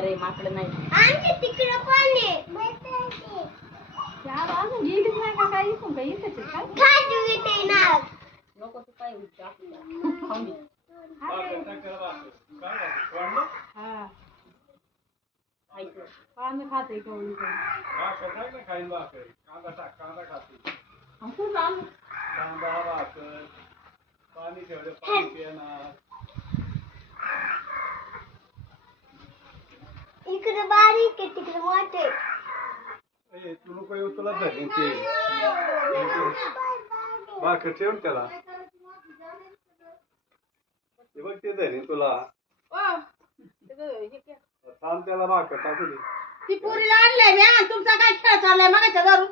रे माकडं नाही नको तू काय पाणी खाते पाणी ठेवलं पाणी पिणार इकडे बारीक आहे तिकडे मोठे तू नको येऊ तुला धरीन ते भाकर ठेवून त्याला ते बघ ते धरीन तुला थांब त्याला भाकर टाकू दे ती पुरीला आणलंय तुमचा काय खेळ चाललाय मग धरून